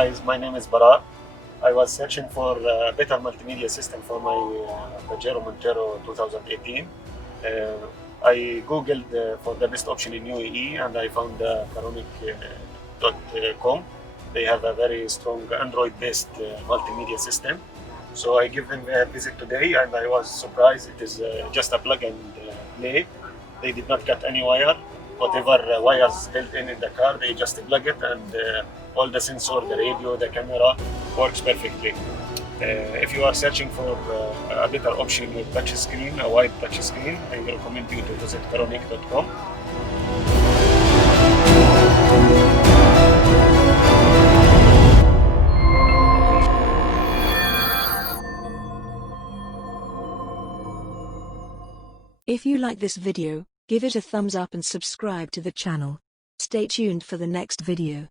guys, my name is Bara. I was searching for a better multimedia system for my Pajero Montero 2018. I googled for the best option in UAE and I found Caronic.com. They have a very strong Android-based multimedia system. So I give them a visit today and I was surprised. It is just a plug and play. They did not cut any wire. Whatever wires built in the car, they just plug it and all the sensor, the radio, the camera works perfectly. If you are searching for a better option with touch screen, a wide touch screen, I recommend you to visit Caronic.com. If you like this video, give it a thumbs up and subscribe to the channel. Stay tuned for the next video.